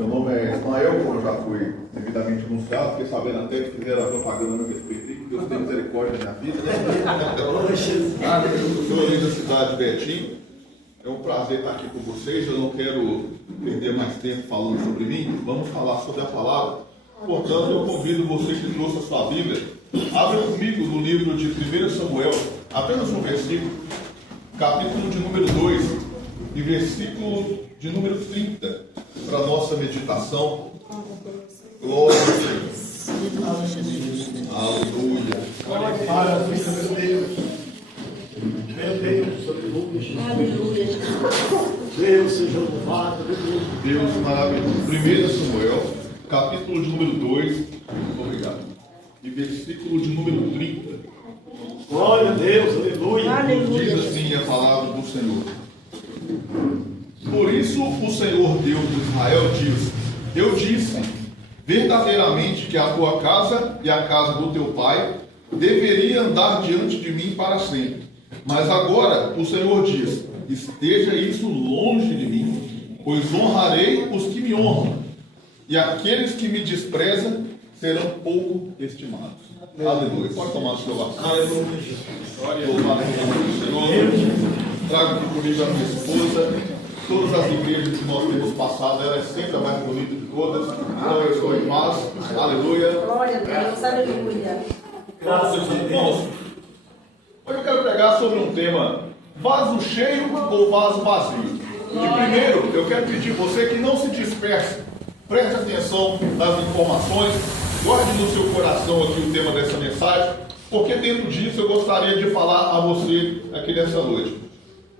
Meu nome é Ismael, como já foi devidamente anunciado, fiquei sabendo até que fizeram a propaganda a meu respeito, que Deus tem misericórdia da minha vida. Estou ali da cidade de Betim. É um prazer estar aqui com vocês. Eu não quero perder mais tempo falando sobre mim. Vamos falar sobre a palavra. Portanto, eu convido você que trouxe a sua Bíblia, abra comigo no livro de 1 Samuel, apenas um versículo, capítulo de número 2 e versículo de número 30, para a nossa meditação. Glória a Deus. Aleluia. Aleluia. Deus seja louvado. Deus maravilhoso. 1 Samuel, capítulo de número 2, obrigado, e versículo de número 30. Glória a Deus, aleluia. Aleluia. Diz assim a palavra do Senhor: por isso o Senhor Deus de Israel diz: eu disse verdadeiramente que a tua casa e a casa do teu pai deveria andar diante de mim para sempre. Mas agora o Senhor diz: esteja isso longe de mim, pois honrarei os que me honram, e aqueles que me desprezam serão pouco estimados. Aleluia. Pode tomar o seu vaso. Aleluia. Louvado seja o nome do Senhor. Trago aqui comigo a minha esposa. Todas as igrejas que nós temos passado, ela é sempre a mais bonita de todas. Então eu estou em paz. Aleluia. Glória a Deus. Aleluia. Graças a Deus. Irmãos, hoje eu quero pregar sobre um tema: vaso cheio ou vaso vazio. E primeiro, eu quero pedir a você que não se disperse. Preste atenção nas informações. Guarde no seu coração aqui o tema dessa mensagem, porque dentro disso eu gostaria de falar a você aqui nessa noite.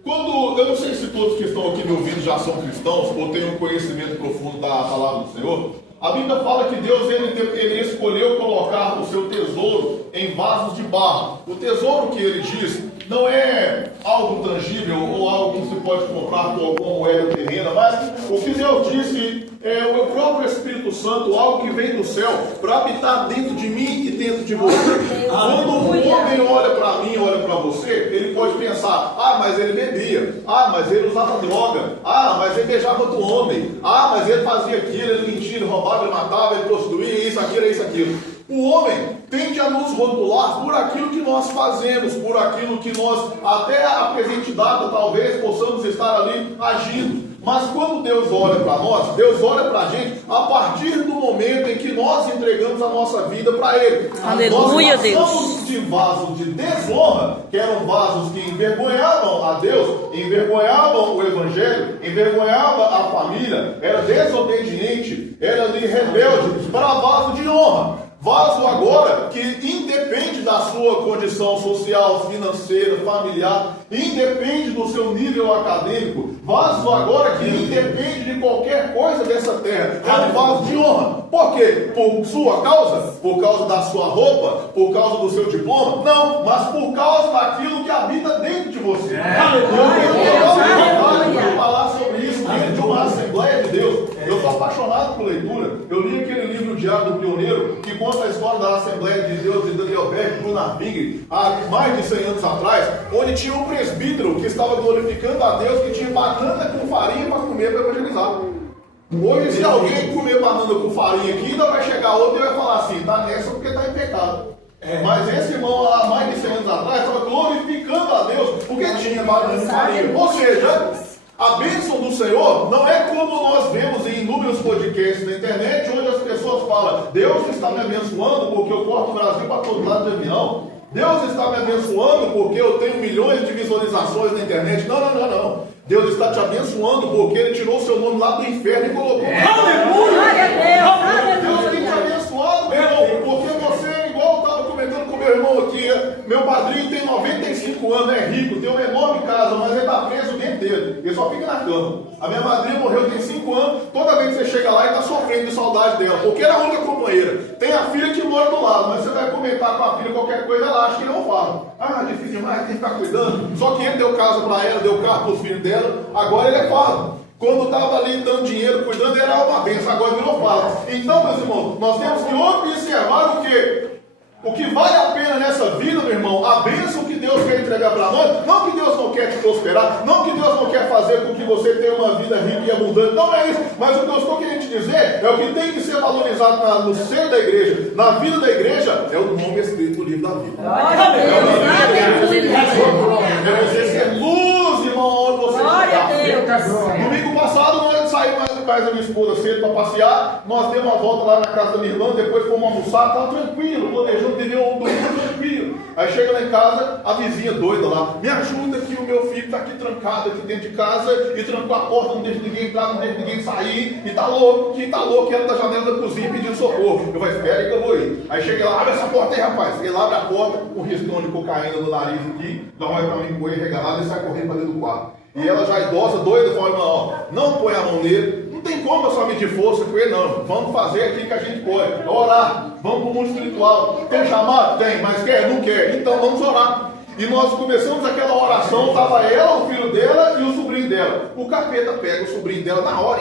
Eu não sei se todos que estão aqui me ouvindo já são cristãos ou têm um conhecimento profundo da palavra do Senhor. A Bíblia fala que Deus ele escolheu colocar o seu tesouro em vasos de barro. O tesouro que ele diz não é algo tangível ou algo que se pode comprar com alguma moeda terrena, mas o que Deus disse é o próprio Espírito Santo, algo que vem do céu para habitar dentro de mim e dentro de você. Quando um homem olha para mim, olha para você, ele pode pensar: ah, mas ele bebia, ah, mas ele usava droga, ah, mas ele beijava outro homem, ah, mas ele fazia aquilo, ele mentia, ele roubava, ele matava, ele prostituía, isso, aquilo. O homem tende a nos rotular por aquilo que nós fazemos, por aquilo que nós, até a presente data, talvez possamos estar ali agindo. Mas quando Deus olha para nós, Deus olha para a gente a partir do momento em que nós entregamos a nossa vida para Ele. Aleluia, nós passamos de vasos de desonra, que eram vasos que envergonhavam a Deus, envergonhavam o Evangelho, envergonhavam a família, era desobediente, era ali rebelde, para vaso de honra. Vaso agora que independe da sua condição social, financeira, familiar, independe do seu nível acadêmico. Vaso agora que independe de qualquer coisa dessa terra. É um vaso de honra. Por quê? Por sua causa? Por causa da sua roupa? Por causa do seu diploma? Não, mas por causa daquilo que habita dentro de você. Eu quero falar sobre isso dentro de uma Assembleia de Deus. Eu sou apaixonado por leitura. Eu li aquele livro Diário do Pioneiro, que conta a história da Assembleia de Deus de Daniel Beck, Bruna Big, há mais de 100 anos atrás, onde tinha um presbítero que estava glorificando a Deus, que tinha banana com farinha para comer, para evangelizar. Hoje, se alguém comer banana com farinha aqui, ainda vai chegar outro e vai falar assim: está nessa porque está em pecado. Mas esse irmão, há mais de 100 anos atrás, estava glorificando a Deus porque tinha banana com farinha. Ou seja, a bênção do Senhor não é como nós vemos em inúmeros podcasts na internet, onde as pessoas falam: Deus está me abençoando porque eu corto o Brasil para todo lado de avião. Deus está me abençoando porque eu tenho milhões de visualizações na internet. Não. Deus está te abençoando porque Ele tirou o seu nome lá do inferno e colocou. Aleluia! Deus tem te abençoado, meu irmão, porque você, igual eu estava comentando com meu irmão aqui, meu padrinho tem 95 anos, é rico, tem uma enorme casa, mas ele está preso o dia inteiro. Ele só fica na cama. A minha madrinha morreu tem 5 anos, toda vez que você chega lá, ele está sofrendo de saudade dela, porque era a única companheira. Tem a filha que mora do lado, mas você vai comentar com a filha qualquer coisa, ela acha que ele não fala. Ah, difícil demais, tem que ficar cuidando. Só que ele deu casa para ela, deu carro para os filhos dela, agora ele é fardo. Quando estava ali dando dinheiro, cuidando, era uma bênção, agora virou fardo. Então, meus irmãos, nós temos que observar o quê? O que vale a pena nessa vida, meu irmão, a bênção que Deus quer entregar para nós, não que Deus não quer te prosperar, não que Deus não quer fazer com que você tenha uma vida rica e abundante, não é isso, mas o que eu estou querendo te dizer é o que tem que ser valorizado no seio da igreja, na vida da igreja, é o nome escrito no livro da vida. É você ser luz, irmão, onde você está. Domingo passado nós saímos mais a minha esposa cedo para passear, nós demos uma volta lá na casa da minha irmã, depois fomos almoçar, estava tranquilo, planejando viver um domingo tranquilo. Aí chega lá em casa, a vizinha doida lá, me ajuda que o meu filho está aqui trancado aqui dentro de casa e trancou a porta, não deixa ninguém entrar, não deixa ninguém sair, e tá louco, ela da janela da cozinha pedindo socorro. Eu falei, espera aí que eu vou ir. Aí cheguei lá, abre essa porta aí, rapaz. Ele abre a porta, com um riscão de cocaína no nariz aqui, dá uma olhada pra mim com ele regalado e sai correndo para dentro do quarto. E ela já idosa, doida, falou, irmão, não põe a mão nele, não tem como eu só medir força com ele, não. Vamos fazer aquilo que a gente pode. Orar, vamos para o mundo espiritual. Tem chamado? Tem, mas quer? Não quer. Então vamos orar. E nós começamos aquela oração, estava ela, o filho dela e o sobrinho dela. O capeta pega o sobrinho dela na hora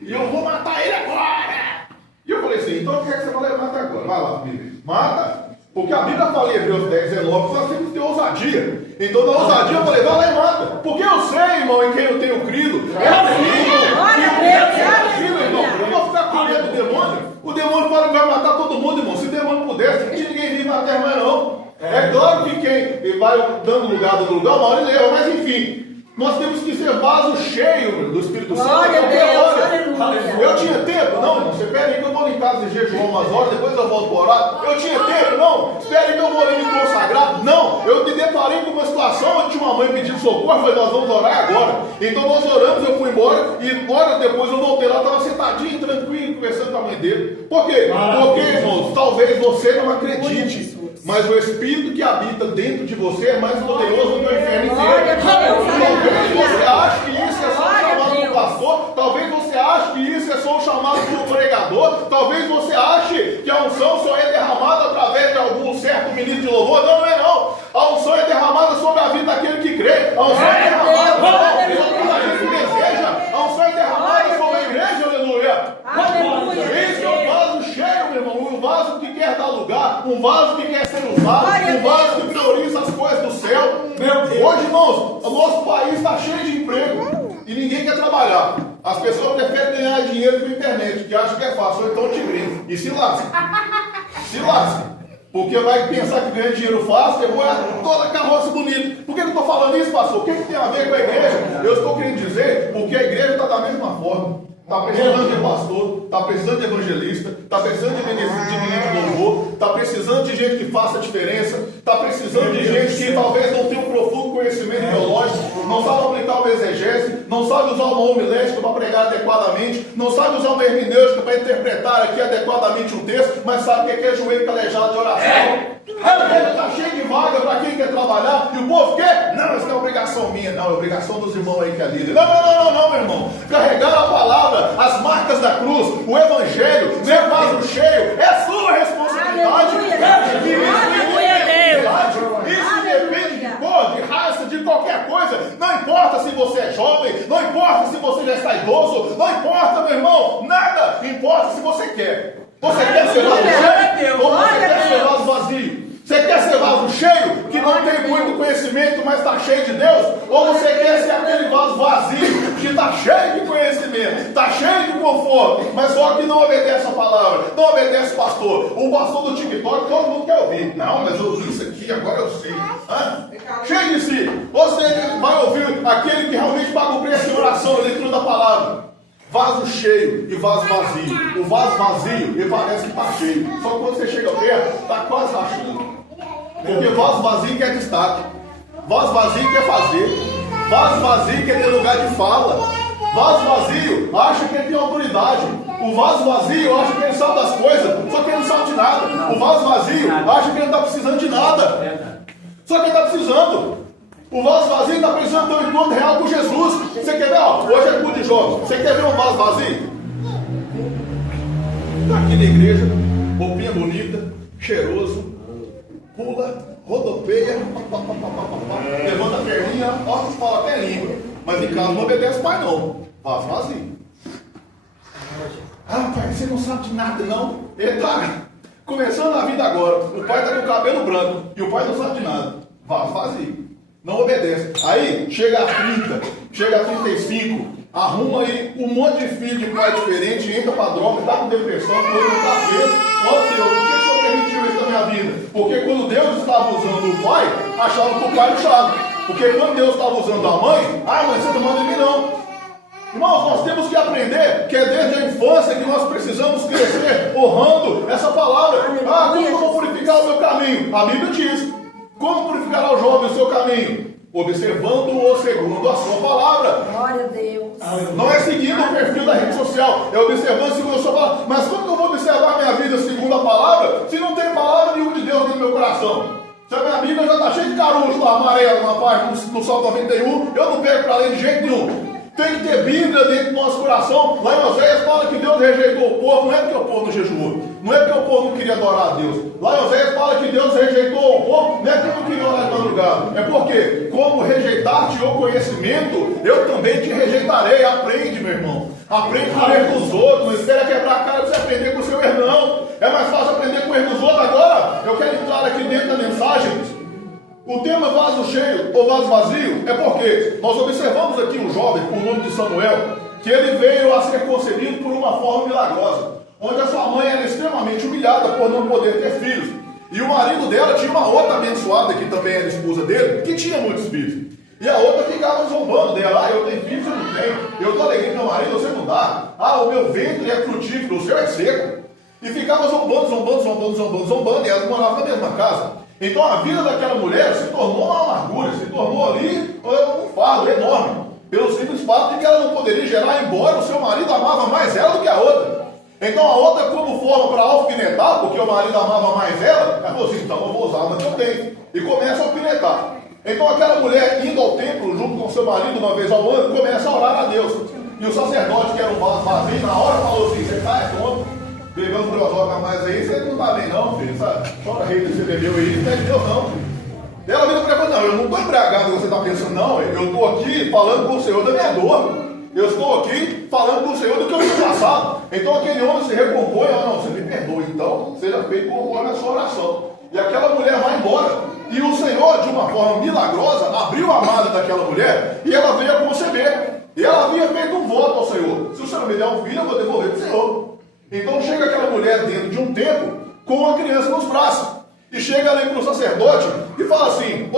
e eu vou matar ele agora. E eu falei assim, então o que é que você vai matar agora? Vai lá, Bíblia. Mata. Porque a Bíblia fala em Hebreus 10, 19, que nós temos que ter ousadia. Então, na ousadia, eu falei, vai lá e mata. Porque eu sei, irmão, em quem eu tenho crido. Eu não vou ficar com medo do demônio. O demônio fala que vai matar todo mundo, irmão. Se o demônio pudesse, não tinha ninguém vivo na terra mais não. É claro que quem vai dando lugar, uma hora ele leva, mas enfim. Nós temos que ser vaso cheio do Espírito Santo. Glória a Deus, aleluia. Eu tinha tempo? Não, irmão, você espera aí que eu vou em casa e jejuar umas horas, depois eu volto para orar. Eu tinha tempo? Não. Espera aí que eu vou ali me consagrar. Não. Eu me deparei com uma situação onde tinha uma mãe pedindo socorro, eu falei, nós vamos orar agora. Então nós oramos, eu fui embora, e horas depois eu voltei lá, estava sentadinho, tranquilo, conversando com a mãe dele. Por quê? Porque, irmãos, talvez você não acredite, mas o Espírito que habita dentro de você é mais poderoso do que o inferno inteiro. Talvez você ache que isso é só o chamado do pastor, talvez você ache que isso é só o chamado do pregador, talvez você ache que a unção só é derramada através de algum certo ministro de louvor. Não, não é não. A unção é derramada sobre a vida daquele que crê. A unção é derramada sobre aquele que deseja. A unção é derramada sobre a igreja, aleluia. Esse é o vaso cheio, meu irmão, um vaso que quer dar lugar, um vaso que quer ser usado, um vaso que prioriza as coisas do céu. Hoje, irmãos, o nosso país está cheio de emprego e ninguém quer trabalhar. As pessoas preferem ganhar dinheiro pela internet, que acham que é fácil, ou então te gritam. E se lasca. Se lasca. Porque vai pensar que ganha dinheiro fácil, depois toda a carroça bonita. Por que eu estou falando isso, pastor? O que tem a ver com a igreja? Eu estou querendo dizer porque a igreja está da mesma forma. Está precisando de pastor, está precisando de evangelista, está precisando de ministro de louvor, está precisando de gente que faça a diferença, está precisando de gente que talvez não tenha um profundo conhecimento teológico, não sabe aplicar o exegese, não sabe usar uma homilética para pregar adequadamente, não sabe usar uma hermenêutica para interpretar aqui adequadamente um texto, mas sabe que é joelho calejado de oração. Está cheio de vaga para quem quer trabalhar e o povo quer? Não, isso não é obrigação minha, não, é obrigação dos irmãos aí que é líder. Não, meu irmão. Carregar a palavra, as marcas da cruz, o evangelho, ser vaso cheio, é sua responsabilidade. Isso depende de cor, de raça, de qualquer coisa. Não importa se você é jovem, não importa se você já está idoso, não importa, meu irmão, nada. Importa se você quer. Você quer ser vaso cheio ou você quer ser vaso vazio? Você quer ser vaso cheio, que não tem muito conhecimento, mas está cheio de Deus? Ou você quer ser aquele vaso vazio, que está cheio de conhecimento, está cheio de conforto, mas só que não obedece a palavra, não obedece o pastor? O pastor do TikTok, todo mundo quer ouvir. Não, mas eu ouvi isso aqui, agora eu sei. Cheio de si. Você vai ouvir aquele que realmente paga o preço em oração, a leitura da palavra. Vaso cheio e vaso vazio. O vaso vazio, ele parece que está cheio. Só que quando você chega perto, está quase rachando. Porque vaso vazio quer destaque. Vaso vazio quer fazer. Vaso vazio quer ter lugar de fala. Vaso vazio acha que ele tem autoridade. O vaso vazio acha que ele sabe das coisas, só que ele não sabe de nada. O vaso vazio acha que ele não está precisando de nada, só que ele está precisando. O vaso vazio está precisando ter um encontro real com Jesus. Você quer ver? Hoje é culto de jogos. Você quer ver um vaso vazio? Está aqui na igreja, roupinha bonita, cheiroso, pula, rodopeia, levanta a perninha, fala até língua. Mas em casa não obedece o pai não. Vaso vazio. Ah, pai, você não sabe de nada não. Ele está Começando a vida agora, o pai está com o cabelo branco e o pai não sabe de nada. Vaso vazio. Não obedece. Aí chega a 30, chega a 35, arruma aí um monte de filho de pai diferente, entra pra droga, está com depressão, o outro não está preso. Ó Deus, por que o Senhor permitiu isso na minha vida? Porque quando Deus estava usando o pai, achava que o pai puxava. Porque quando Deus estava usando a mãe, mas você não manda em mim não. Irmãos, nós temos que aprender que é desde a infância que nós precisamos crescer honrando essa palavra. Como eu vou purificar o meu caminho? A Bíblia diz. Como purificará o jovem o seu caminho? Observando-o segundo a sua palavra. Glória a Deus. Não é seguindo o perfil da rede social, é observando segundo a sua palavra. Mas como que eu vou observar a minha vida segundo a palavra se não tem palavra nenhuma de Deus dentro do meu coração? Se a minha Bíblia já está cheia de carujo lá, amarelo, na parte do Salmo 91, eu não pego para ler de jeito nenhum. Tem que ter Bíblia dentro do nosso coração. Lá em Oséias fala que Deus rejeitou o povo. Não é porque o povo não jejuou. Não é porque o povo não queria adorar a Deus. Lá em Oséias fala que Deus rejeitou o povo. Não é porque não queria orar de madrugada. É porque, como rejeitar-te o conhecimento, eu também te rejeitarei. Aprende, meu irmão. Aprende com o erro dos outros. Não espera quebrar a cara para você aprender com o seu erro, não. É mais fácil aprender com o erro dos outros. Agora, eu quero entrar aqui dentro da mensagem. O tema vaso cheio ou vaso vazio é porque nós observamos aqui um jovem com o nome de Samuel, que ele veio a ser concebido por uma forma milagrosa, onde a sua mãe era extremamente humilhada por não poder ter filhos. E o marido dela tinha uma outra abençoada, que também era esposa dele, que tinha muitos filhos. E a outra ficava zombando dela. Eu tenho filhos, você não tem. Eu estou alegre com meu marido, você não dá. O meu ventre é frutífero, o seu é seco. E ficava zombando, e elas moravam na mesma casa. Então a vida daquela mulher se tornou uma amargura, se tornou ali um fardo enorme, pelo simples fato de que ela não poderia gerar, embora o seu marido amava mais ela do que a outra. Então a outra, como forma para alfinetar, porque o marido amava mais ela falou assim, então eu vou usar uma que eu tenho, e começa a alfinetar. Então aquela mulher indo ao templo junto com seu marido uma vez ao ano, começa a orar a Deus. E o sacerdote, que era um vaso vazio, na hora falou assim, você está tonto. Pegando o droga mais aí, você não está bem não, filho. Chora rei que você bebeu aí, não é de Deus não. Ela vira para ela, não, eu não estou embriagado que você está pensando, não. Eu estou aqui falando com o Senhor da minha dor. Eu estou aqui falando com o Senhor do que eu fiz passado. Então aquele homem se recompõe, não, você me perdoa, então seja feito conforme a sua oração. E aquela mulher vai embora. E o Senhor, de uma forma milagrosa, abriu a madre daquela mulher e ela veio a conceber. E ela havia feito um voto ao Senhor. Se o Senhor me der um filho, eu vou devolver para o Senhor. Então chega aquela mulher dentro de um templo com uma criança nos braços. E chega ali para o sacerdote e fala assim,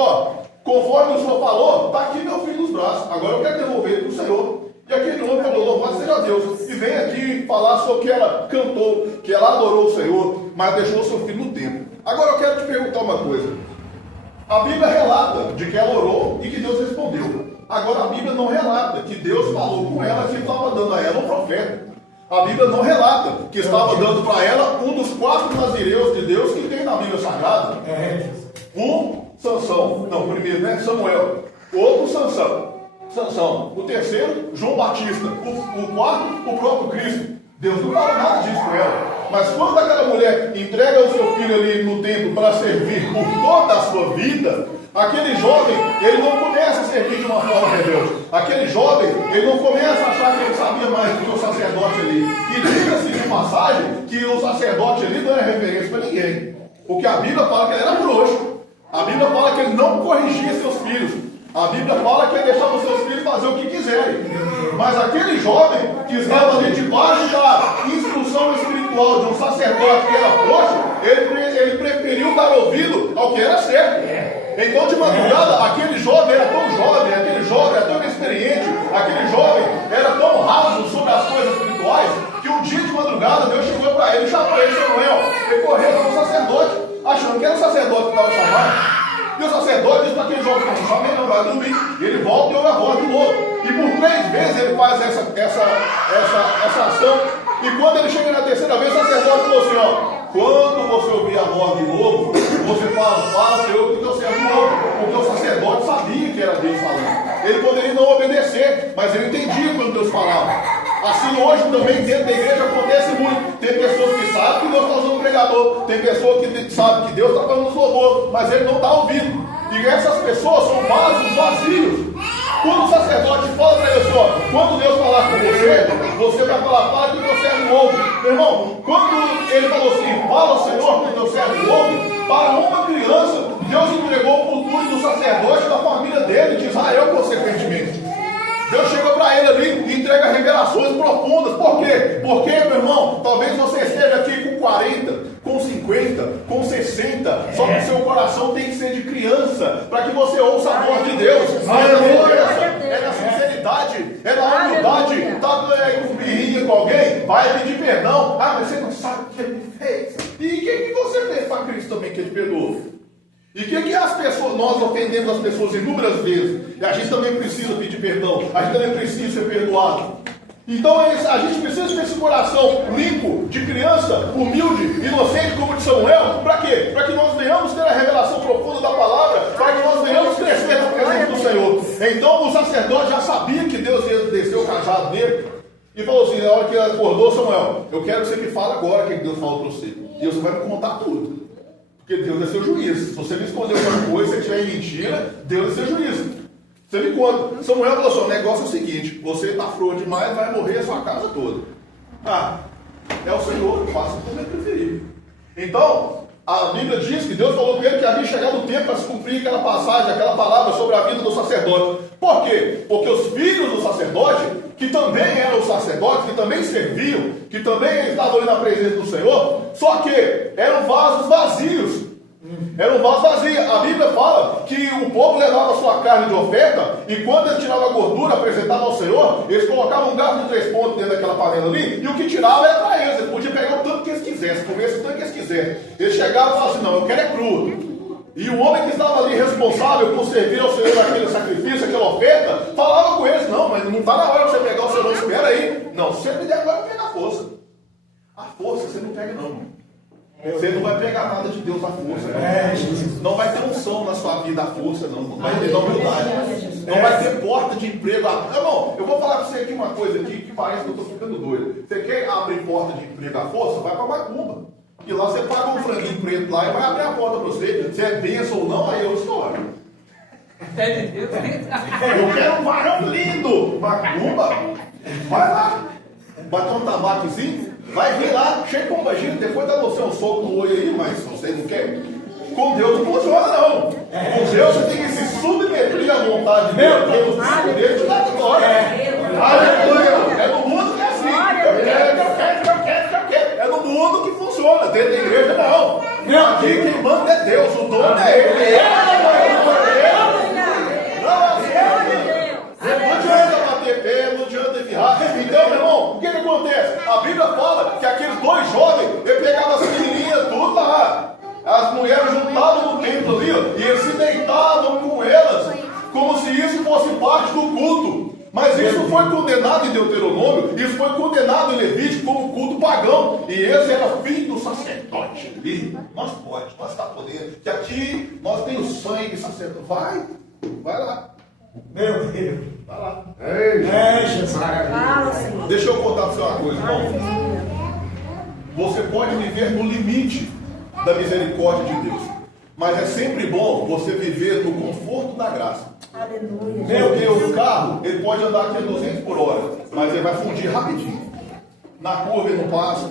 conforme o Senhor falou, está aqui meu filho nos braços. Agora eu quero devolver ele para o Senhor. E aquele homem falou, louvado seja Deus. E vem aqui falar sobre que ela cantou, que ela adorou o Senhor, mas deixou o seu filho no templo. Agora eu quero te perguntar uma coisa. A Bíblia relata de que ela orou e que Deus respondeu. Agora a Bíblia não relata que Deus falou com ela que estava dando a ela um profeta. A Bíblia não relata que estava dando para ela um dos 4 nazireus de Deus que tem na Bíblia Sagrada. Um, Sansão. Não, o primeiro, né? Samuel. O outro, Sansão. O terceiro, João Batista. O quarto, o próprio Cristo. Deus não fala nada disso com ela. Mas quando aquela mulher entrega o seu filho ali no templo para servir por toda a sua vida, aquele jovem, ele não começa a servir de uma forma rebelde. Aquele jovem, ele não começa a achar que ele sabia mais do que o sacerdote ali. E diga-se de passagem que o sacerdote ali não era referência para ninguém. Porque a Bíblia fala que ele era frouxo. A Bíblia fala que ele não corrigia seus filhos. A Bíblia fala que ele deixava os seus filhos fazer o que quiserem. Mas aquele jovem que estava ali debaixo da instrução espiritual de um sacerdote que era frouxo, ele preferiu dar ouvido ao que era certo. Então de madrugada, aquele jovem era tão jovem, aquele jovem era tão inexperiente, aquele jovem era tão raso sobre as coisas espirituais, que um dia de madrugada Deus chegou para ele e chamou ele, Samuel. Ele correu para o sacerdote, achando que era o sacerdote que estava chamando. E o sacerdote diz para aquele jovem, não chame não, vai dormir. E ele volta e ouve a voz de novo. E por 3 vezes ele faz essa ação. E quando ele chega na terceira vez, o sacerdote falou assim, quando você ouvir a voz de novo, você fala, Senhor, que teu servo novo. Porque o sacerdote sabia que era Deus falando. Ele poderia não obedecer, mas ele entendia quando Deus falava. Assim hoje também dentro da igreja acontece muito. Tem pessoas que sabem que Deus está usando o pregador. Tem pessoas que sabem que Deus está fazendo os louvor, mas ele não está ouvindo. E essas pessoas são vasos vazios. Quando o sacerdote fala para ele assim, quando Deus falar com você, você vai falar, fala que você é novo. Meu irmão, quando ele falou assim, fala ao Senhor que Deus serve ouve, para uma criança, Deus entregou o futuro do sacerdote da família dele, de Israel, consequentemente. Deus chega para ele ali e entrega revelações profundas. Por quê? Porque, meu irmão, talvez você esteja aqui com 40, com 50, com 60, só que o seu coração tem que ser de criança, para que você ouça a voz de Deus. É na sinceridade, é na humildade. Está aí com birrinha com alguém, vai pedir perdão. Ah, mas você não sabe o que ele fez. E o que você fez para Cristo também que ele perdoou? E o que as pessoas, nós ofendemos as pessoas inúmeras vezes, e a gente também precisa pedir perdão, a gente também precisa ser perdoado. Então a gente precisa ter esse coração limpo, de criança, humilde, inocente, como de Samuel. Para quê? Para que nós venhamos ter a revelação profunda da palavra, para que nós venhamos crescer na presença do Senhor. Então o sacerdote já sabia que Deus ia descer o cajado dele, e falou assim, na hora que ele acordou, Samuel, eu quero que você me fale agora o que Deus falou para você. E você vai me contar tudo. Porque Deus é seu juiz. Se você me esconder alguma coisa, se você estiver em mentira, Deus é seu juiz. Você me conta. Samuel falou assim, o negócio é o seguinte, você está frouxo demais, vai morrer a sua casa toda. Ah, é o Senhor, faça como ele preferir. Então, a Bíblia diz que Deus falou para ele que havia chegado o tempo para se cumprir aquela passagem, aquela palavra sobre a vida do sacerdote. Por quê? Porque os filhos do sacerdote, que também eram sacerdotes, que também serviam, que também estavam ali na presença do Senhor, só que eram vasos vazios. Era um vaso vazio. A Bíblia fala que o povo levava a sua carne de oferta e quando eles tiravam a gordura apresentada ao Senhor, eles colocavam um garfo de 3 pontos dentro daquela panela ali e o que tirava era para eles. Eles podiam pegar o tanto que eles quisessem, comer o tanto que eles quisessem. Eles chegavam e falavam assim, não, eu quero é cru. E o homem que estava ali responsável por servir ao Senhor aquele sacrifício, aquela oferta, falava com eles, não, mas não está na hora de você pegar o Senhor, espera aí. Não, se você me der agora, eu pego a força. A força você não pega não, irmão. Você não vai pegar nada de Deus à força. Não vai ter unção na sua vida à força, não. Não vai ter humildade. Não vai ter porta de emprego. Irmão, eu vou falar para você aqui uma coisa aqui que parece que eu estou ficando doido. Você quer abrir porta de emprego à força? Vai para Macumba. E lá você paga um franguinho preto lá e vai abrir a porta para você. Se é bênção ou não, aí eu estouro. Eu quero um varão lindo. Macumba. Vai lá. Bater um tabacozinho. Vai vir lá, cheio de pombagira, depois dá você um soco no olho aí, mas você não quer. Com Deus não funciona, não. Com Deus você tem que se submeter à vontade de Deus. Deus te dá glória. Aleluia. É no mundo que é assim. Eu quero. É no mundo que funciona. Dentro da igreja, não. Aqui quem manda é Deus, o dono é Ele. Não adianta bater pé, não adianta virar. Então, meu irmão, o que acontece? A Bíblia fala que aqueles 2 jovens, ele pegava as menininhas tudo lá. As mulheres juntavam no templo ali, e eles se deitavam com elas, como se isso fosse parte do culto. Mas isso foi condenado em Deuteronômio, isso foi condenado em Levítico como culto pagão. E esse era filho do sacerdote ali. Nós está podendo. Que aqui nós temos sangue sacerdote. Vai lá. Meu Deus. Vai lá. Deixa eu contar para você uma coisa, irmão. Você pode viver no limite da misericórdia de Deus. Mas é sempre bom você viver no conforto da graça. Porque o carro, ele pode andar aqui a 200 por hora, mas ele vai fundir rapidinho. Na curva ele não passa.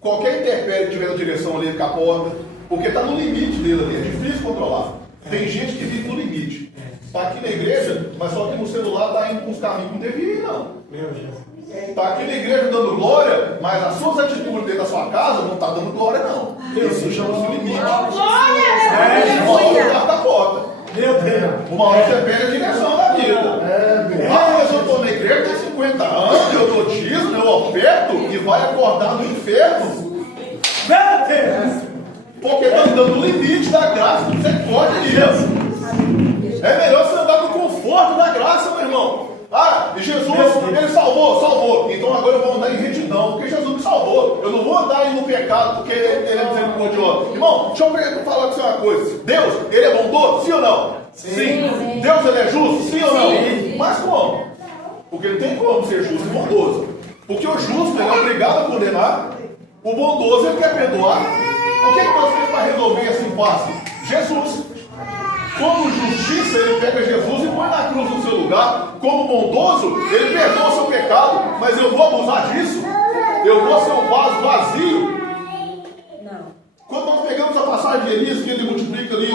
Qualquer intempérie que tiver na direção ali, ele capota. Porque está no limite dele ali, é difícil controlar. Tem gente que vive no limite. Está aqui na igreja, mas só que no celular está indo com os carrinhos que não devia ir, não. Está aqui na igreja dando glória, mas as suas atitudes dentro da sua casa não está dando glória, não. Isso chama-se limite. Uma hora o carro capota. Meu Deus. Uma hora você pega a direção da vida. Mas eu estou na igreja, tem 50 anos, eu dou dízimo, eu oferto e vai acordar no inferno. Meu Deus. Porque está dando o limite da graça, você pode ir. É melhor você andar no conforto da graça, meu irmão. Ah, e Jesus, ele salvou. Então agora eu vou andar em retidão, porque Jesus me salvou. Eu não vou andar no pecado, porque ele é misericordioso. Irmão, deixa eu falar com você uma coisa. Deus, ele é bondoso? Sim ou não? Sim. Deus, ele é justo? Sim ou não? Sim. Mas como? Porque não tem como ser justo e bondoso. Porque o justo, ele é obrigado a condenar. O bondoso, ele quer perdoar. O que nós temos para resolver esse impasse? Jesus. Como justiça, ele pega Jesus e põe na cruz no seu lugar. Como bondoso, ele perdoa o seu pecado. Mas eu vou abusar disso? Eu vou ser um vaso vazio? Não. fica ali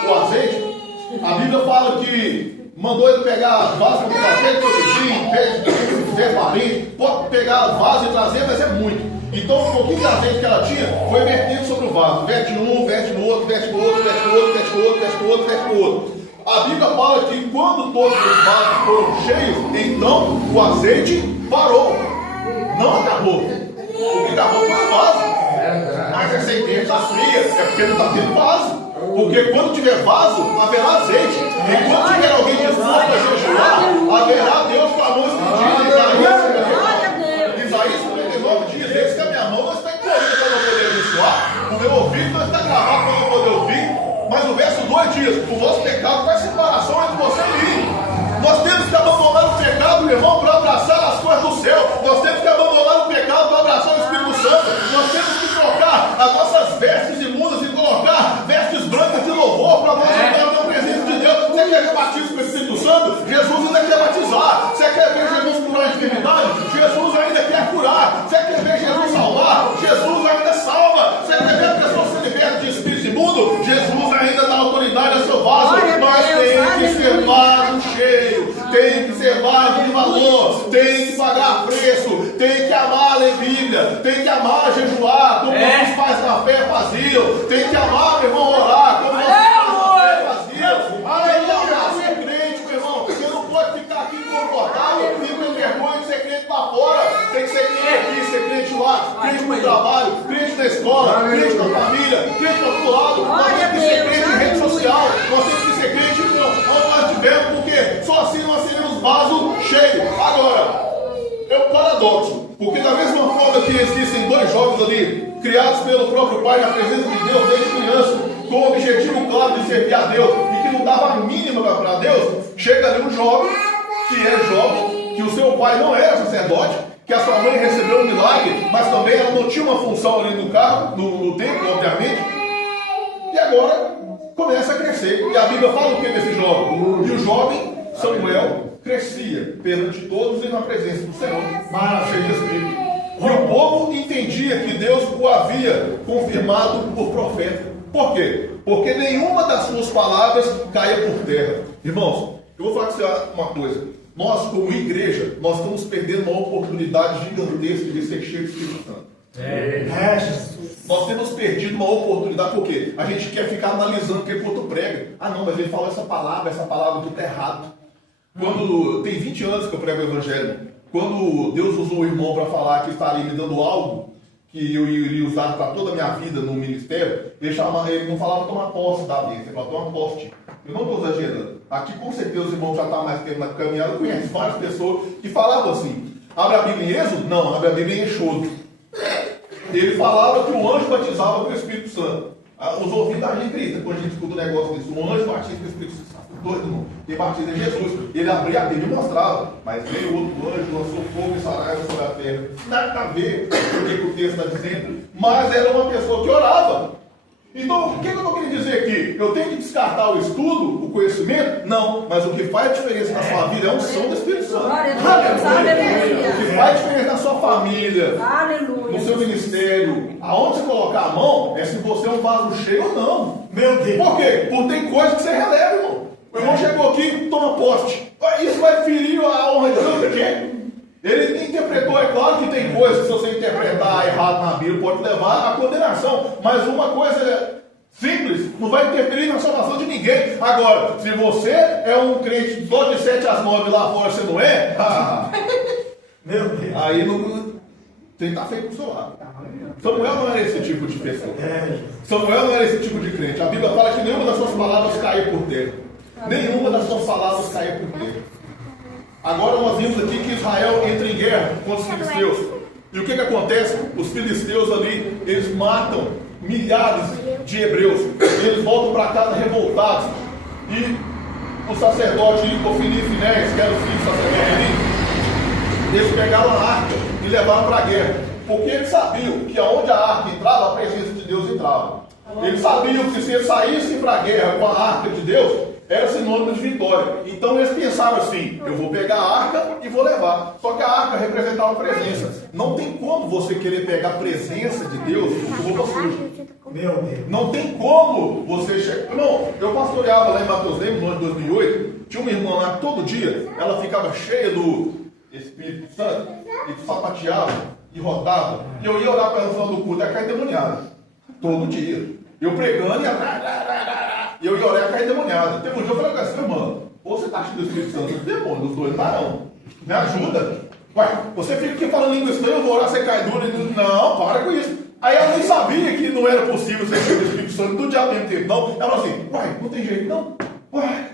com o azeite, a Bíblia fala que mandou ele pegar vaso para botar pede para o vizinho, pede se fizer parente, pode pegar vaso e trazer, mas é muito. Então, um pouquinho de azeite que ela tinha foi vertido sobre o vaso. Verte um, verte no outro, verte no outro, verte no outro, verte no outro, verte no outro, verte no outro. A Bíblia fala que quando todos os vasos foram cheios, então o azeite parou. Não acabou. O que acabou foi o vaso. Mas essa ideia está fria, é porque não está tendo vaso. Porque quando tiver vaso, haverá azeite. E quando tiver alguém disposto a jejuar, haverá Deus com a mão estendida. Isaías 49 diz: eis que a minha mão não está encolhida para não poder abençoar, o meu ouvido não está gravado para não poder ouvir. Mas o verso 2 diz: o vosso pecado faz separação entre você e mim. Nós temos que abandonar o pecado, irmão, para abraçar as coisas do céu. Nós temos que abandonar o pecado para abraçar o Espírito Santo. Nós temos que trocar as nossas vestes imundas e colocar vestes brancas de louvor para nós entrar na presença de Deus. Você quer ver batismo com o Espírito Santo? Jesus ainda quer batizar. Você quer ver Jesus curar a enfermidade? Jesus ainda quer curar. Você quer ver Jesus salvar? Jesus ainda salva. Você quer ver a pessoa ser liberta de espírito imundo? Jesus ainda dá autoridade ao seu vaso. Mas tem que ser vaso cheio, tem que ser vaso de valor, tem que pagar preço, tem que amar a ler Bíblia, tem que amar a jejuar, como nossos pais na fé faziam, tem que amar, meu irmão, orar, como nossos pais na fé faziam. Tem que amar ser crente, meu irmão. Você não pode ficar aqui confortável e ter vergonha de ser crente lá fora. Tem que ser crente aqui, ser crente lá, crente no trabalho, crente na escola, crente na família, crente do outro lado. Nós temos que ser crente em rede social, nós temos que ser crente onde nós estivermos, porque só assim nós seremos vaso cheio. Agora, é um paradoxo, porque da mesma forma que existem dois jovens ali, criados pelo próprio Pai na presença de Deus desde criança, com o objetivo claro de servir a Deus e que não dava a mínima para Deus, chega ali um jovem, que é jovem, que o seu pai não era sacerdote, que a sua mãe recebeu um milagre, mas também ela não tinha uma função ali no carro, no templo, obviamente, e agora começa a crescer. E a Bíblia fala o que desse jovem? E o jovem Samuel crescia perante todos e na presença do Senhor, cheio de Espírito. E o povo entendia que Deus o havia confirmado por profeta. Por quê? Porque nenhuma das suas palavras caía por terra. Irmãos, eu vou falar com você uma coisa. Nós, como igreja, nós estamos perdendo uma oportunidade gigantesca de ser cheio do Espírito Santo. Nós temos perdido uma oportunidade, porque a gente quer ficar analisando o que o outro prega. Ah não, mas ele falou essa palavra aqui está errado. Quando tem 20 anos que eu prego o Evangelho, quando Deus usou o irmão para falar que estaria me dando algo que eu iria usar para toda a minha vida no ministério, ele não falava tomar posse da bênção, ele falava tomar posse. Eu não estou exagerando. Aqui com certeza os irmãos já estão mais tempo na caminhada, eu conheço várias pessoas que falavam assim: abre a Bíblia em Êxodo? Não, abre a Bíblia em Exodo. Ele falava que o anjo batizava com o Espírito Santo. Os ouvidos da gente gritam quando a gente escuta um negócio desse. O anjo batiza com o Espírito Santo. Doido, não. Quem batiza é Jesus. Ele abria a Bíblia e mostrava. Mas veio outro anjo, lançou fogo e saraiva sobre a terra. Nada a ver com o que o texto está dizendo. Mas era uma pessoa que orava. Então, o que eu estou querendo dizer aqui? Eu tenho que descartar o estudo, o conhecimento? Não, mas o que faz a diferença na sua vida é a unção do Espírito Santo. Aleluia. O que faz a diferença na sua família, Aleluia. no seu ministério, aonde você colocar a mão, é se você é um vaso cheio ou não. Meu Deus. Por quê? Porque tem coisa que você releva, irmão. O irmão chegou aqui e toma poste. Isso vai ferir a honra de Deus, o quê? Ele interpretou, é claro que tem coisas que se você interpretar errado na Bíblia pode levar à condenação, mas uma coisa simples não vai interferir na salvação de ninguém. Agora, se você é um crente só de 7 às 9 lá fora, você não é? Meu Deus. Aí não tem que estar feito pro seu lado. Samuel não era esse tipo de pessoa. Samuel não era esse tipo de crente. A Bíblia fala que nenhuma das suas palavras caía por terra. Nenhuma das suas palavras caía por terra. Agora nós vimos aqui que Israel entra em guerra contra os filisteus. E o que acontece? Os filisteus ali, eles matam milhares de hebreus. Eles voltam para casa revoltados. E o sacerdote Ofni e Finés, que era o filho do sacerdote ali, eles pegaram a arca e levaram para a guerra. Porque eles sabiam que aonde a arca entrava, a presença de Deus entrava. Eles sabiam que se eles saíssem para a guerra com a arca de Deus, era sinônimo de vitória. Então eles pensaram assim: eu vou pegar a arca e vou levar. Só que a arca representava presença. Não tem como você querer pegar a presença de Deus com roupa suja. Meu Deus. Não tem como você chegar. Não, eu pastoreava lá em Matheus Lemos no ano de 2008. Tinha uma irmã lá que todo dia ela ficava cheia do Espírito Santo e sapateava e rodava. E eu ia orar para ela no final do culto, ia cair demoniada. Todo dia. Eu pregando e eu ia orar e ia cair demoniada. Teve um dia eu falei com essa irmã: ou você está cheio do Espírito Santo do demônio, dos dois, não. Me ajuda. Ué, você fica aqui falando língua estranha, eu vou orar, você cai duro. Não, para com isso. Aí ela nem sabia que não era possível ser cheio do Espírito Santo do diabo mesmo tempo, não. Ela falou assim: uai, não tem jeito não. Uai.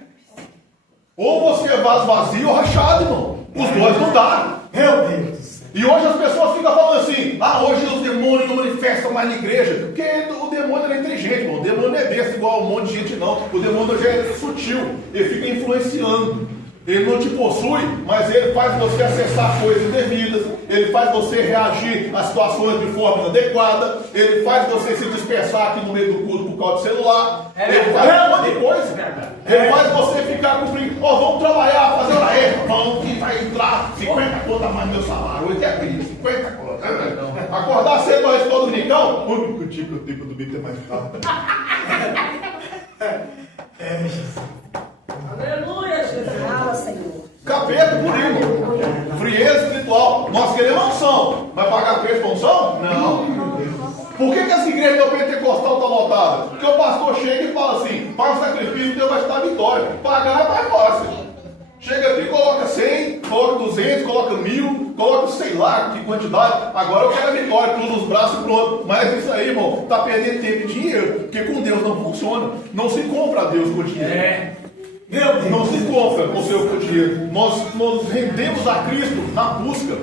Ou você é vaso vazio ou rachado, irmão. Os dois não dá. Meu Deus do céu. E hoje as pessoas ficam falando assim: hoje os demônios não manifestam mais na igreja. Porque o demônio é inteligente, irmão. O demônio não é besta igual um monte de gente, não. O demônio já é sutil. Ele fica influenciando. Ele não te possui, mas ele faz você acessar coisas indevidas, ele faz você reagir a situações de forma inadequada, ele faz você se dispersar aqui no meio do culto por causa do celular, ele faz um monte de coisa. Ele faz você ficar cumprindo: vamos trabalhar, fazer hora extra, vamos que vai entrar 50 contas a mais no meu salário, hoje é brilho, 50 contas. Acordar cedo para a escola dominical, o único dia que eu tenho para dormir é mais rápido. Jesus. Aleluia, Jesus. Fala, Senhor. Capeta por irmão. Frieza espiritual. Nós queremos unção, mas pagar preço para unção? Não. Por que as igrejas do pentecostal estão lotadas? Porque o pastor chega e fala assim: paga o sacrifício, Deus vai te dar vitória. Pagar é mais fácil. Chega aqui, coloca 100, coloca 200, coloca 1000, coloca sei lá que quantidade. Agora eu quero a vitória, cruza os braços e pronto. Mas isso aí, irmão, está perdendo tempo e dinheiro. Porque com Deus não funciona. Não se compra a Deus com dinheiro. Meu Deus. Não se compra com o seu dinheiro. Nós rendemos a Cristo na busca,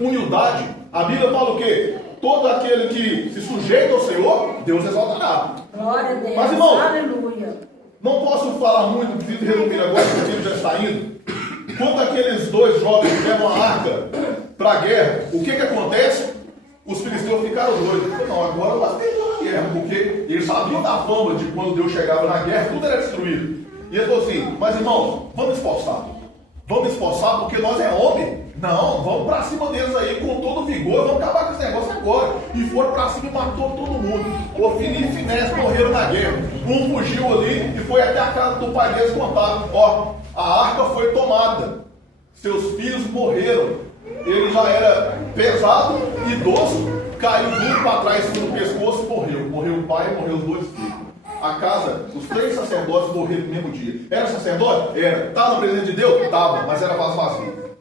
humildade. A Bíblia fala o quê? Todo aquele que se sujeita ao Senhor, Deus exaltará. Glória a Deus. Mas, irmão, aleluia. Não posso falar muito, preciso resumir agora, porque o tempo já está indo. Quando aqueles dois jovens levam a arca para a guerra, o que acontece? Os filisteus ficaram doidos. Não, agora lá tem uma guerra, porque eles sabiam da fama de quando Deus chegava na guerra, tudo era destruído. E ele falou assim: mas irmãos, vamos esforçar. Vamos esforçar porque nós é homem. Não, vamos para cima deles aí com todo vigor, vamos acabar com esse negócio agora. E foram para cima e matou todo mundo. Ofni e Finés morreram na guerra. Um fugiu ali e foi até a casa do pai deles contar: a arca foi tomada, seus filhos morreram. Ele já era pesado, idoso, caiu duro para trás no pescoço e morreu. Morreu o pai e morreu os dois filhos. A casa, os 3 sacerdotes morreram no mesmo dia. Era sacerdote? Era. Estava na presença de Deus? Estava, mas era vaso vazio.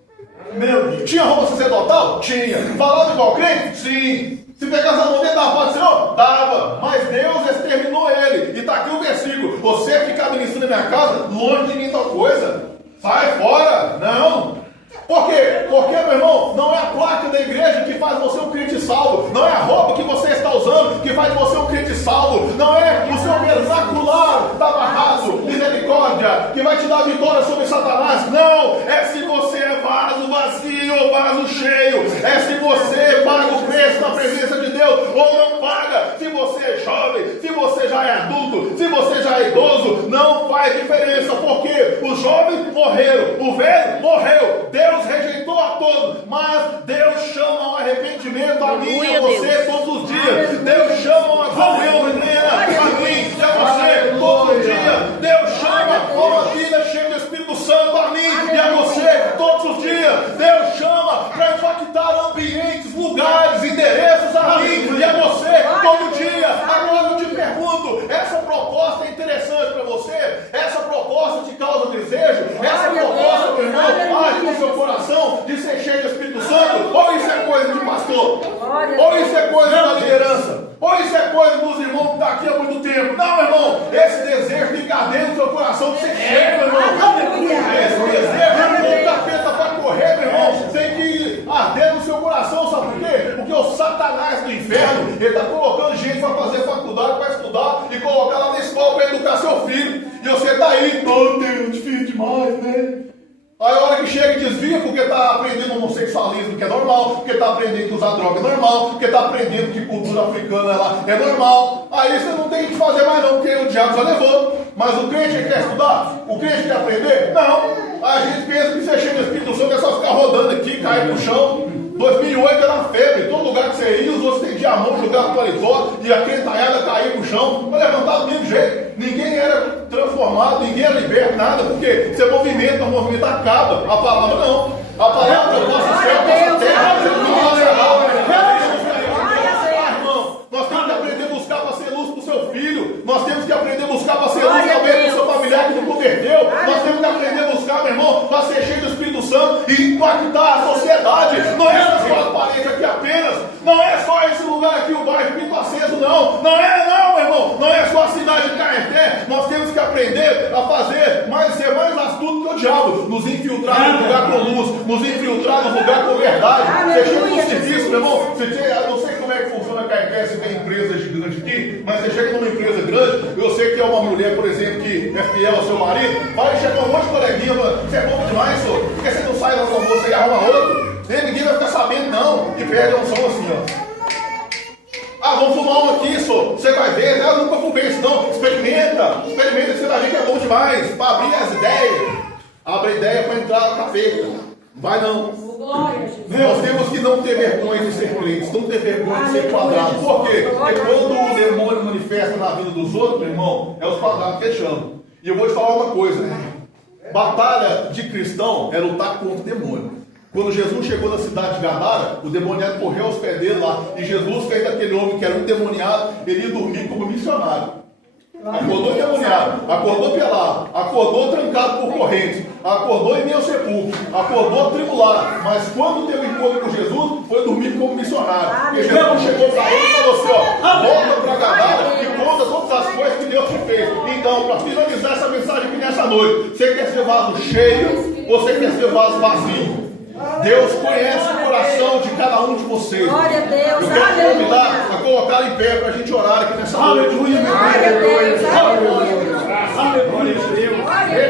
Meu Deus. Tinha roupa sacerdotal? Tinha. Falava igual crente? Sim. Se pegasse a mão dele, dava paz do Senhor? Dava. Mas Deus exterminou ele. E está aqui o versículo: você ficar ministrando na minha casa, longe de mim tal coisa. Sai fora. Não. Por quê? Porque, meu irmão, não é a placa da igreja que faz você um crente salvo. Não é a roupa que você está usando que faz você um crente salvo. Não é o seu vernacular da barraço, misericórdia, que vai te dar vitória sobre Satanás. Não, é se você é vaso vazio ou vaso cheio. É se você paga o preço na presença de Deus ou não paga. Se você é jovem, se você já é adulto, se você já é idoso, não faz diferença. Porque os jovens morreram, o velho morreu. Deus rejeitou a todos, mas Deus chama ao arrependimento a mim e a você todos os dias. Deus chama a comunhão, menina, a mim e a você todos os dias. Deus chama a uma vida cheia do Espírito Santo a mim e a você todos os dias. Deus chama para impactar ambientes, lugares, endereços a mim e a você todo dia. Agora eu te pergunto: essa proposta é interessante para você? Essa proposta te causa desejo? Essa proposta, meu irmão, arde no seu coração de ser cheio do Espírito Santo? Ou isso é coisa de pastor? Ou isso é coisa da liderança? Ou isso é coisa dos irmãos que estão aqui há muito tempo? Não, meu irmão, esse desejo tem que arder no seu coração de ser cheio, meu irmão. Esse desejo, o capeta para correr, meu irmão, tem que arder no seu coração, sabe por quê? Porque o Satanás do inferno, ele está colocando gente para fazer faculdade, para estudar e colocar lá na escola para educar seu filho. E você está aí: oh Deus, difícil demais, né? Aí a hora que chega e desvia porque está aprendendo homossexualismo, que é normal, porque está aprendendo que usar droga é normal, porque está aprendendo que cultura africana é normal. Aí você não tem o que fazer mais não, porque o diabo já levou. Mas o crente quer estudar? O crente quer aprender? Não. A gente pensa que você chega no Espírito Santo é só ficar rodando aqui, cair no chão. 2008 era febre, todo lugar que você ia, os outros tem enfiar a mão, jogar no paletó e a crentalhada cair no chão, para levantar do mesmo jeito. Ninguém era transformado, ninguém era liberto, nada, porque você movimenta, o movimento acaba. A palavra não. A palavra é o nosso céu, nossa terra, nós temos que aprender a buscar para ser luz para o seu filho. Nós temos que aprender a buscar para ser luz também para o seu familiar que não converteu. Nós temos que aprender a buscar, meu irmão, para ser cheio do Espírito Santo e impactar a sociedade. Não é essas quatro paredes aqui apenas. Não é só esse lugar aqui, o bairro Pinto Aceso, não. Não é não, meu irmão. Não é só a cidade de Caeté. Nós temos que aprender a fazer ser mais astuto que o diabo. Nos infiltrar no lugar com luz. Nos infiltrar no lugar com verdade. Ser cheio do serviço, meu irmão. Eu não sei como é que funciona Caeté, se tem empresa gigante aqui, mas você chega numa empresa grande, eu sei que é uma mulher, por exemplo, que é fiel ao seu marido, vai chegar um monte de coleguinha e fala, você é bom demais, senhor, por que você não sai lá do almoço e arruma outro? E ninguém vai ficar sabendo, não, e perde a unção assim, ó. Ah, vamos fumar um aqui, senhor, você vai ver, eu nunca fumei isso, não, experimenta, que você vai ver que é bom demais, para abrir as ideias, abre a ideia para entrar na capeta, vai não. Nós temos que não ter vergonha de ser crentes, não ter vergonha de ser quadrado. Por quê? Porque quando o demônio manifesta na vida dos outros, meu irmão, é os quadrados que chamam. E eu vou te falar uma coisa: batalha de cristão é lutar contra o demônio. Quando Jesus chegou na cidade de Gadara, o demoniado correu aos pés dele lá, e Jesus fez daquele homem que era um endemoniado, ele ia dormir como missionário. Acordou endemoniado, acordou pelado, acordou trancado por correntes, acordou em meio ao sepulcro, acordou tribulado, mas quando teve encontro com Jesus, foi dormir como missionário. E Jesus chegou para ele e falou assim: ó, volta para Gadara e conta todas as coisas que Deus te fez. Então, para finalizar essa mensagem aqui nessa noite, você quer ser vaso cheio ou você quer ser vaso vazio? Deus conhece o coração de cada um de vocês. Glória a Deus. Eu quero te convidar a colocar em pé para a gente orar aqui nessa noite. Aleluia, meu Glória a Deus. Deus. Aleluia. Aleluia, Deus. Glória a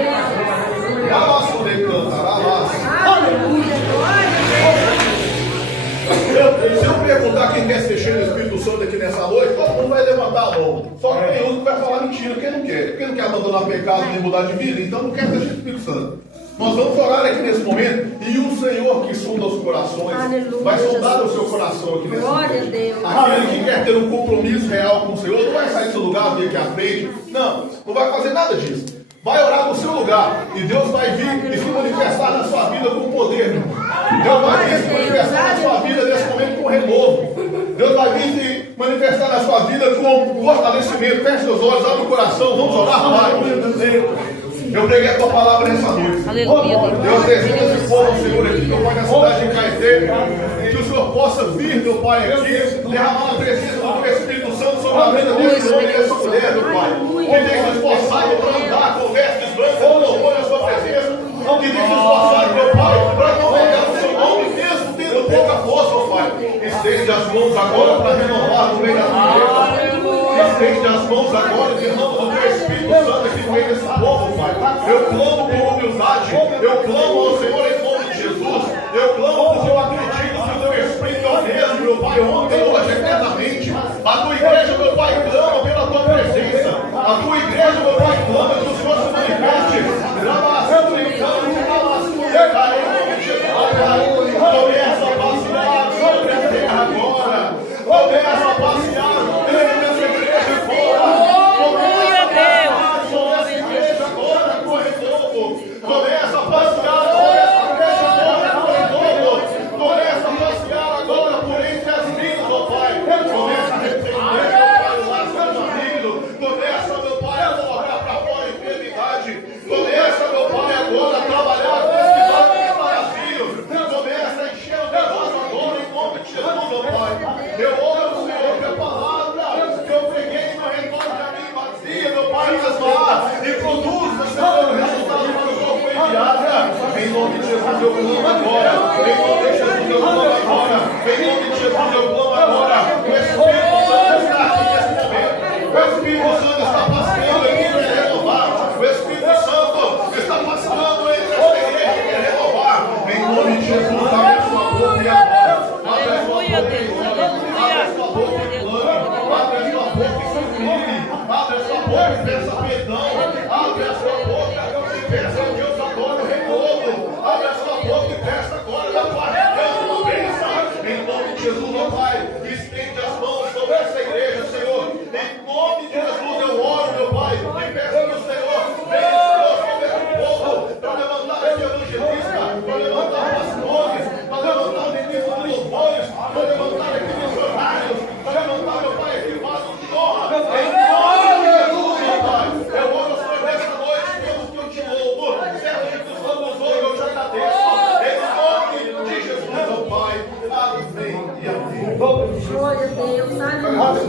Deus. Se eu perguntar quem quer ser cheio do Espírito Santo aqui nessa noite, todo mundo vai levantar a mão. Só que tem outro que vai falar mentira, quem não quer. Porque não quer abandonar o pecado nem mudar de vida, então não quer ser cheio do Espírito Santo. Nós vamos orar aqui nesse momento e o Senhor que sonda os corações vai sondar o seu coração aqui nesse Glória momento. a Deus. Aquele que quer ter um compromisso real com o Senhor não vai sair do seu lugar, vir aqui à frente. Não vai fazer nada disso. Vai orar no seu lugar e Deus vai vir e se manifestar na sua vida com poder. Deus vai vir se manifestar na sua vida nesse momento com renovo. Deus vai vir se manifestar na sua vida com fortalecimento. Feche seus olhos, abre o coração, vamos orar, Pai. Eu preguei a tua palavra nessa noite. Aleluia. Deus deseja esse povo, Senhor, aqui, meu Pai, na cidade de Caeté. Que o Senhor possa vir, meu Pai, aqui, derramar a presença do Espírito Santo sobre a vida desse homem e dessa mulher, meu Pai. Que tem se esforçado para andar com vestes brancas, com louvor na sua presença. Que tem se esforçado, meu Pai, para colocar o seu nome, mesmo tendo pouca força, meu Pai. Estende as mãos agora para renovar no meio da igreja. Estende as mãos agora e derrama do teu Espírito Santo aqui no meio desse povo, Pai. Eu clamo com humildade, eu clamo ao Senhor em nome de Jesus, eu clamo porque eu acredito que o teu Espírito é o mesmo, meu Pai, ontem, hoje, eternamente. A tua igreja, meu Pai, clama pela tua presença. A tua igreja, meu Pai, clama que o Senhor se manifeste. Começa a passear sobre a terra agora. Começa a passear nessa igreja fora. Começa a passear sobre essa igreja agora, corredor. Começa a passear sobre essa igreja agora, corredor. Começa a passear agora por entre as vidas, ó Pai. Começa a repreender, meu Pai, o laço do marido. Começa, meu Pai, a colocar para fora a enfermidade. Começa, meu Pai, agora a trabalhar com esse barco vazio. Começa a encher o negócio agora em nome de Jesus, meu Pai. Eu oro, Senhor, que a palavra que eu preguei não retorne a mim vazia, meu Pai, e produza, Senhor, o resultado para o qual foi enviada. Em nome de Jesus eu clamo agora. Em nome de Jesus eu clamo agora. Em nome de Jesus eu clamo agora. O Espírito Santo está aqui nesse momento. O Espírito Santo está passando aqui para renovar. O Espírito Santo está passando entre essa igreja e quer renovar. Em nome de Jesus, abre a sua boca e agora. Abre a sua boca e clama. Abre a sua boca e clama. Abre a sua boca e se incline. Abre a sua boca e peça perdão. Abre a sua boca e peça a Deus agora o renovo. Abre a sua boca e peça agora da tua bênção. Glória a Deus. Aleluia. Aleluia.